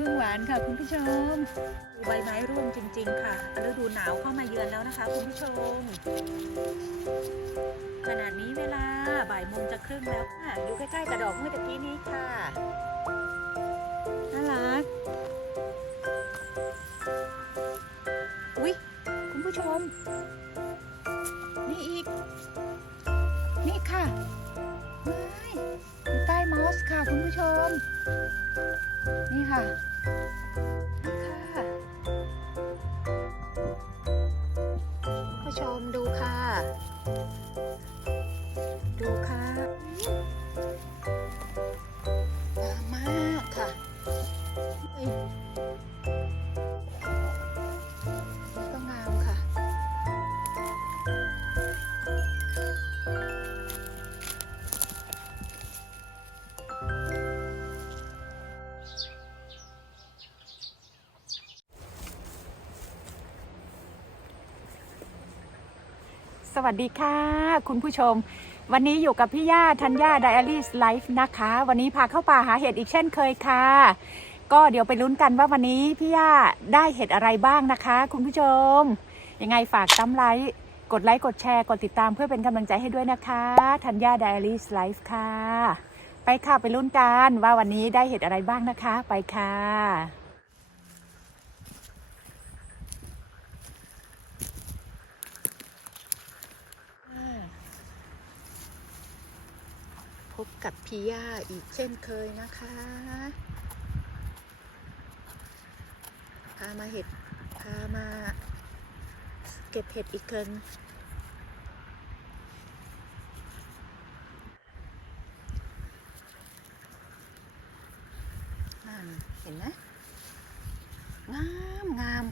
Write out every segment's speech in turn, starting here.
พึ่งหวานค่ะคุณผู้ชมใบไม้ร่วงจริง ๆ ค่ะฤดูหนาวเข้ามาเยือนแล้วนะคะคุณผู้ชม ขนาดนี้เวลาบ่ายโมงจะครึ่งแล้วค่ะ อยู่ใกล้ๆกับดอกเมื่อตะกี้นี้ค่ะน่ารักอุ๊ยคุณผู้ชม นี่อีก นี่ค่ะว้ใต้มอสค่ะคุณผู้ชม นี่ค่ะ วัสดีค่ะ คุณผู้ชม วันนี้อยู่กับพี่ย่าธัญญาไดอารี่ไลฟ์นะคะ วันนี้พาเข้าป่าหาเห็ดอีกเช่นเคยค่ะ ก็เดี๋ยวไปลุ้นกันว่าวันนี้พี่ย่าได้เห็ดอะไรบ้างนะคะ คุณผู้ชม ยังไงฝากตั้มไลค์กดไลค์กดแชร์กดติดตามเพื่อเป็นกำลังใจให้ด้วยนะคะธัญญาไดอารี่ไลฟ์ค่ะ ไปค่ะไปลุ้นกันว่าวันนี้ได้เห็ดอะไรบ้างนะคะ ไปค่ะ พ บกับพีย่าอีกเช่นเคยนะคะพามาเห็ดพามาเก็บเห็ดอีกเกินนั่นเห็นไหมงามงาม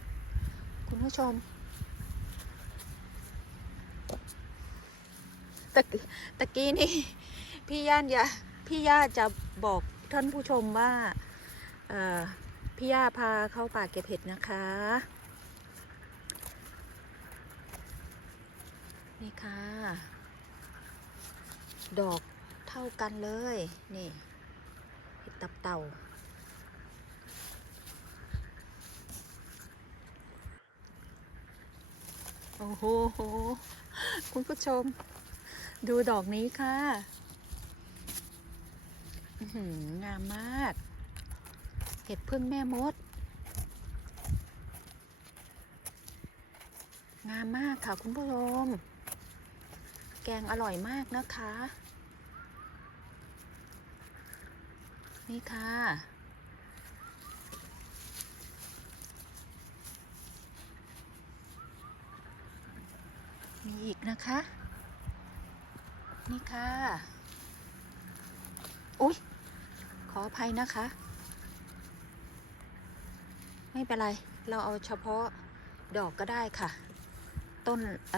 คุณผู้ชมตะตะกี้นี่ พี่ย่านยาพี่ย่าจะบอกท่านผู้ชมว่าพี่ย่าพาเข้าป่าเก็บเห็ดนะคะ นี่ค่ะ ดอกเท่ากันเลย นี่เห็ดตับเต่า โอ้โห คุณผู้ชม ดูดอกนี้ค่ะ งามมาก เห็ดพึ่งแม่มด งามมากค่ะคุณผู้ชม แกงอร่อยมากนะคะ นี่ค่ะมีอีกนะคะ นี่ค่ะ อุ๊ย ขออภัยนะคะ ไม่เป็นไร เราเอาเฉพาะดอกก็ได้ค่ะ ต้นอ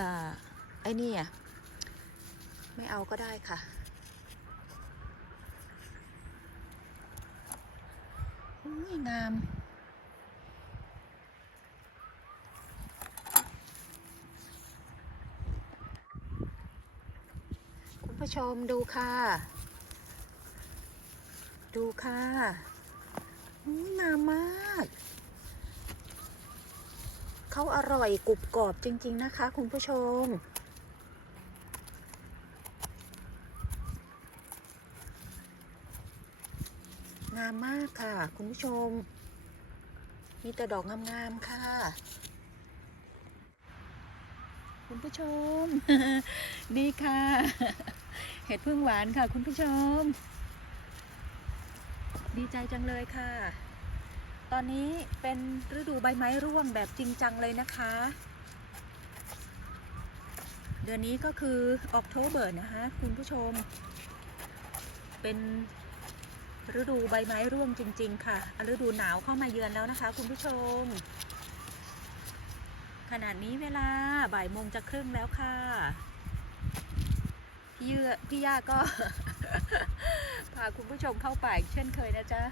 ไอ้นี่อะไม่เอาก็ได้ค่ะอุ้ยงามคุณผู้ชมดูค่ะ ดูค่ะอุ๊ยงามมาก เขาอร่อยกรุบกรอบจริง ๆ นะคะ คุณผู้ชม งามมากค่ะ คุณผู้ชม มีแต่ดอกงามๆค่ะคุณผู้ชมนี่ค่ะ เห็ดพึ่งหวานค่ะ คุณผู้ชม ดีใจจังเลยค่ะ ตอนนี้เป็นฤดูใบไม้ร่วงแบบจริงจังเลยนะคะ เดือนนี้ก็คือออกโทเบอร์นะคะคุณผู้ชม เป็นฤดูใบไม้ร่วงจริง ๆ ค่ะ ฤดูหนาวเข้ามาเยือนแล้วนะคะ คุณผู้ชมขนาดนี้เวลาบ่ายโมงจะครึ่งแล้วค่ะ พี่เยื่อพี่ย่าก็ พาคุณผู้ชมเข้าป่าอีกเช่นเคยนะจ๊ะ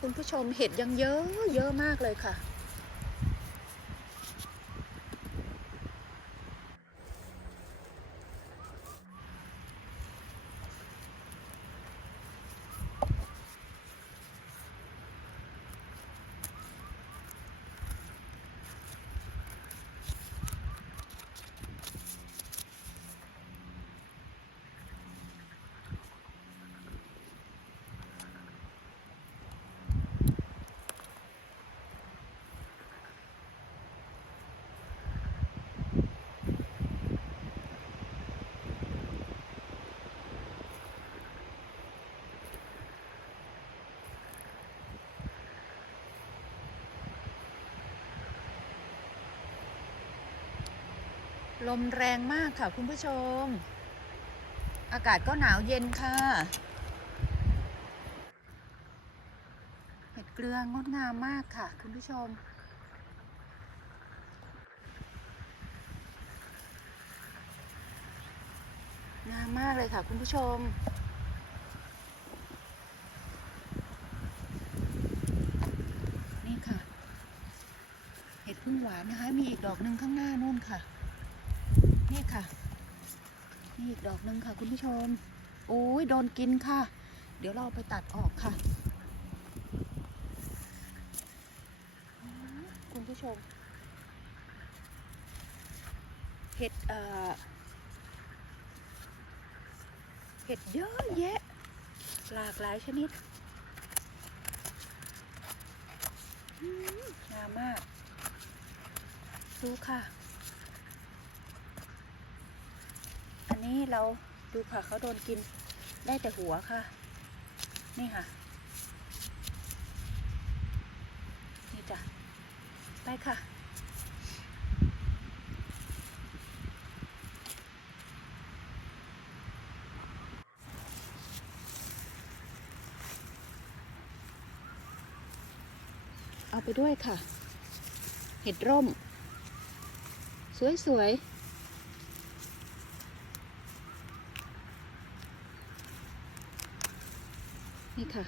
คุณผู้ชมเห็ดยังเยอะเยอะมากเลยค่ะ ลมแรงมากค่ะคุณผู้ชม อากาศก็หนาวเย็นค่ะ เห็ดเกลืองดงามมากค่ะ คุณผู้ชม งามมากเลยค่ะคุณผู้ชมนี่ค่ะ เห็ดพึ่งหวานนะคะ มีอีกดอกหนึ่งข้างหน้านู่นค่ะ นี่ค่ะ นี่อีกดอกหนึ่งค่ะ คุณผู้ชมโอ้ยโดนกินค่ะ เดี๋ยวเราไปตัดออกค่ะ คุณผู้ชมเห็ดเอ่อเห็ดเยอะแยะ หลากหลายชนิดงามมาก ดูค่ะ อัน นี้เราดูค่ะเขาโดนกินได้แต่หัวค่ะ นี่ค่ะ นี่จ้ะไปค่ะเอาไปด้วยค่ะ เห็ดร่ม สวยๆ นี่ค่ะ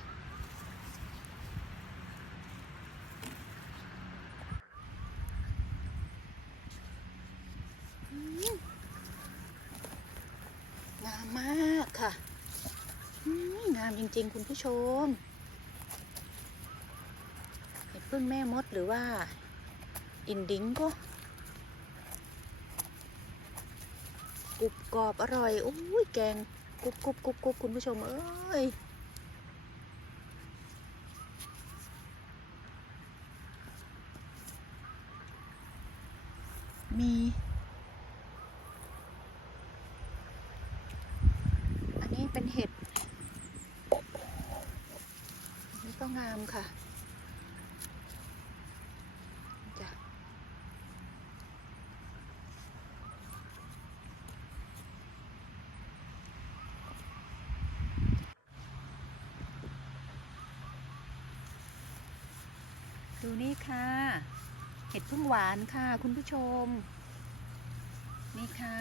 อืม งามมากค่ะงามจริง ๆ คุณผู้ชมเห็ดพึ่งแม่มดหรือว่า อินดิงก็กรุบกรอบอร่อยอุ้ยแกงกรุบกรุบกรุบกรุบคุณผู้ชมเอ้ยมี อันนี้เป็นเห็ดอันนี่ ก็งามค่ะจ้ะดูนี่ค่ะ เห็ดพึ่งหวานค่ะ คุณผู้ชม นี่ค่ะ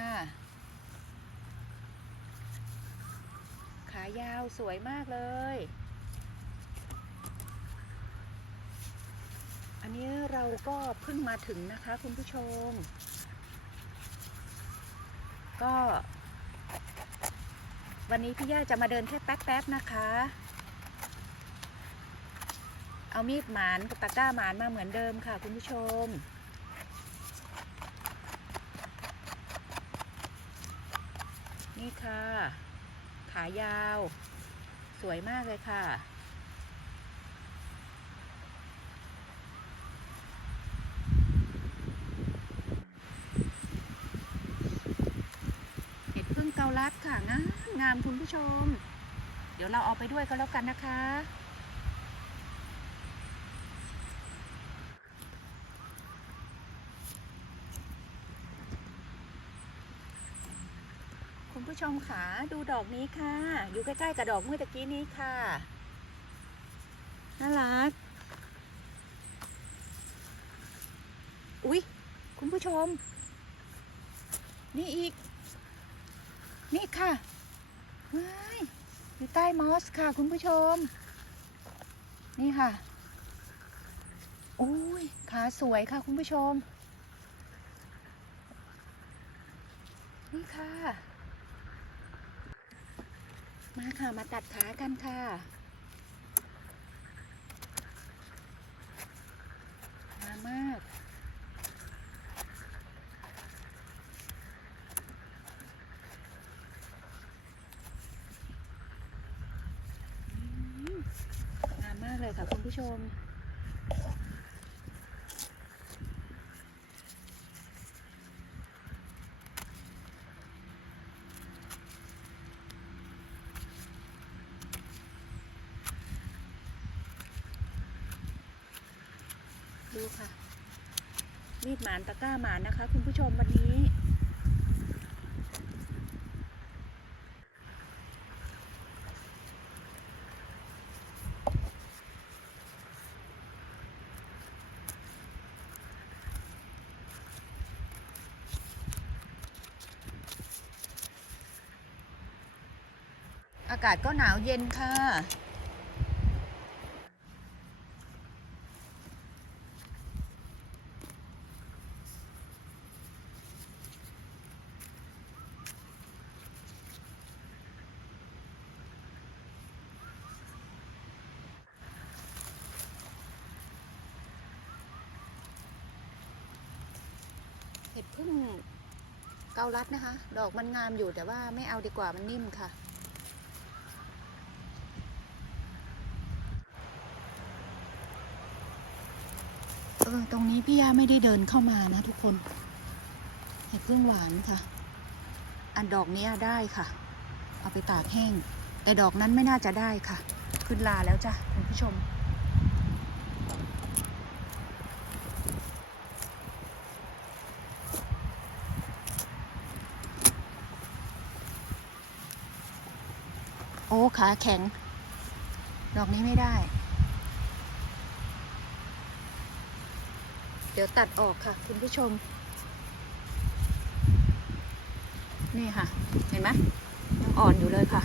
ขายาวสวยมากเลย นนี้เราก็เพิ่งมาถึงนะคะคุณผู้ชม ก็ วันนี้พี่ย่าจะมาเดินแค่แป๊บๆนะคะ เอามีดหมานกับตะกร้าหมานมาเหมือนเดิมค่ะคุณผู้ชมนี่ค่ะ ขายาว สวยมากเลยค่ะ เห็ดพึ่งเกาลัดค่ะงามงามคุณผู้ชม เดี๋ยวเราเอาไปด้วยก็แล้วกันนะคะ คุณผู้ชมค่ะดูดอกนี้ค่ะ อยู่ใกล้ๆกับดอกเมื่อตะกี้นี้ค่ะน่ารักอุ๊ย คุณผู้ชม นี่อีก นี่ค่ะว้ายอยู่ใต้มอสค่ะ คุณผู้ชม นี่ค่ะโอ้ยขาสวยค่ะ คุณผู้ชม นี่ค่ะ มาค่ะมาตัดขากันค่ะมามาก อืมงามมาก เลยค่ะคุณผู้ชม ดูค่ะ มีดหมานตะก้าหมานนะคะ คุณผู้ชมวันนี้ากาศก็หนาวเย็นค่ะ เห็ดพึ่งเกาลัดนะคะ ดอกมันงามอยู่แต่ว่าไม่เอาดีกว่ามันนิ่มค่ะ ออตรงนี้พี่ย่าไม่ได้เดินเข้ามานะทุกคนเห็ดพึ่งหวานค่ะ อันดอกนี้ได้ค่ะ เอาไปตากแห้ง แต่ดอกนั้นไม่น่าจะได้ค่ะ ขึ้นลาแล้วจ้ะคุณผู้ชม โอ้ขาแข็ง ดอกนี้ไม่ได้ ดี๋ยวตัดออกค่ะ คุณผู้ชม นี่ค่ะ เห็นไหมยังอ่อนอยู่เลยค่ะ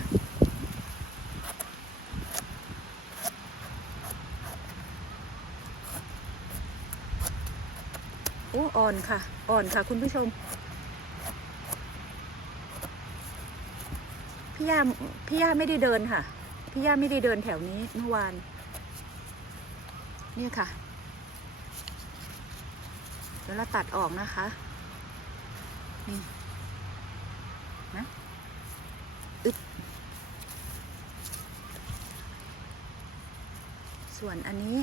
โอ้อ่อนค่ะ อ่อนค่ะ คุณผู้ชม พี่ย่าพี่ย่าไม่ได้เดินค่ะ พี่ย่าไม่ได้เดินแถวนี้เมื่อวาน นี่ค่ะ ดี๋ยวเราตัดออกนะคะ นี่นะอึดส่วนอันนี้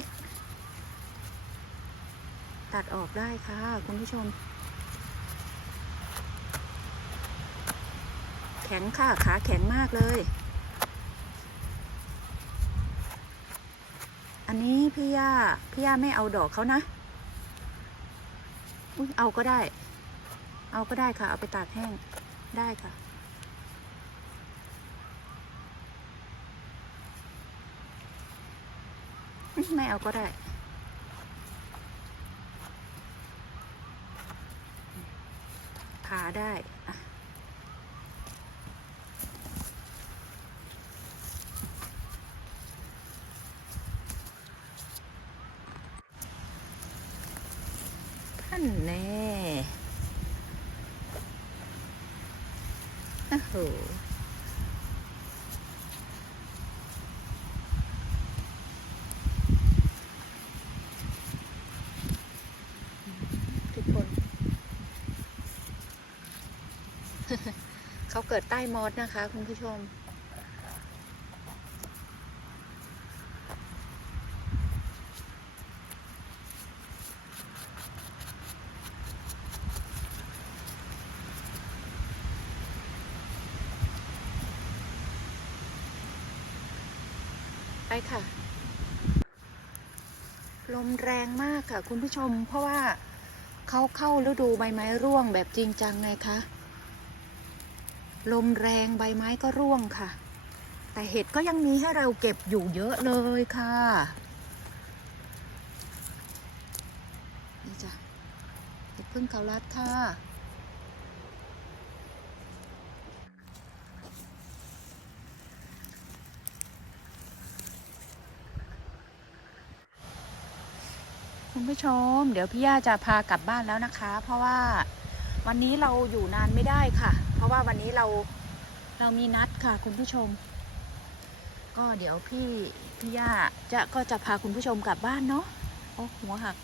ตัดออกได้ค่ะ คุณผู้ชม แข็งค่ะ ขาแข็งมากเลย อันนี้พี่ย่า พี่ย่าไม่เอาดอกเขานะ อุ๊ยเอาก็ได้ เอาก็ได้ค่ะ เอาไปตากแห้งได้ค่ะ ไม่เอาก็ได้ขาได้อะ ท่าน แน่โอ้โหทุกคน เขาเกิดใต้มอสนะคะ คุณผู้ชม ไปค่ะ ลมแรงมากค่ะ คุณผู้ชม เพราะว่าเขาเข้าฤดูใบไม้ร่วงแบบจริงจังไงคะ ลมแรงใบไม้ก็ร่วงค่ะ แต่เห็ดก็ยังมีให้เราเก็บอยู่เยอะเลยค่ะนี่จ้ะเห็ดพึ่งเกาลัดค่ะ คุณผู้ชม เดี๋ยวพี่ย่าจะพากลับบ้านแล้วนะคะ เพราะว่าวันนี้เราอยู่นานไม่ได้ค่ะ เพราะว่าวันนี้เราเรามีนัดค่ะ คุณผู้ชม ก็เดี๋ยวพี่พี่ย่าจะก็จะพาคุณผู้ชมกลับบ้านเนาะโอ้หัวหัก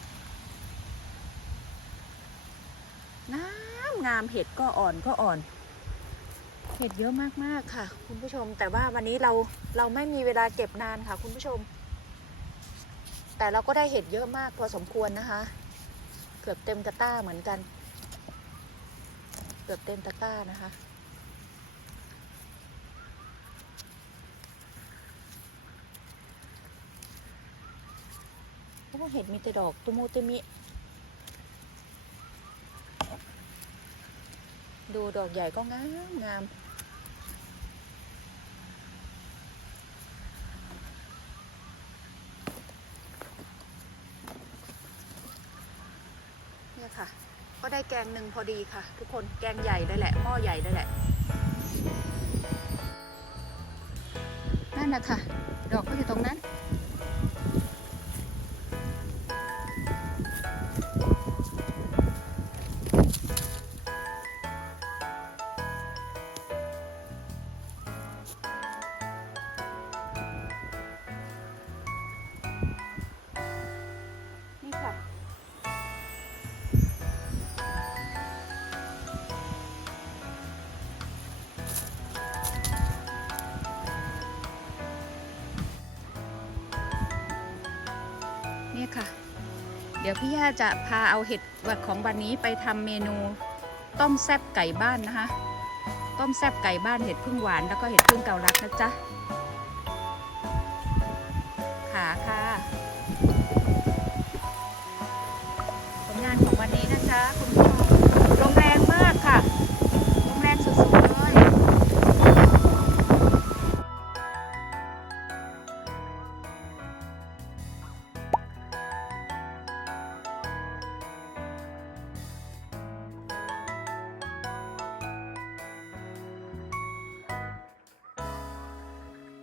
งามงามเห็ดก็อ่อนก็อ่อน เห็ดเยอะมากๆค่ะ คุณผู้ชม แต่ว่าวันนี้เราเราไม่มีเวลาเก็บนานค่ะ คุณผู้ชม แต่เราก็ได้เห็ดเยอะมากพอสมควรนะคะ เกือบเต็มตะกร้าเหมือนกัน เกือบเต็มตะกร้านะคะ โอ้เห็ดมีแต่ดอกตุมูตมิ ดูดอกใหญ่ก็งามงาม เนี่ยค่ะ ก็ ได้แกงหนึ่งพอดีค่ะ ทุกคนแกงใหญ่ได้แหละหม้อใหญ่ได้แหละ นั่นะคะดอกก็อยู่ตรงนั้น ดี๋ยวพี่ย่าจะพาเอาเห็ดของวันนี้ไปทำเมนูต้มแซบไก่บ้านนะคะ ต้มแซบไก่บ้านเห็ดพึ่งหวานแล้วก็เห็ดพึ่งเกาลัดนะจ๊ะขาค่ะผลงานของวันนี้นะคะคุณ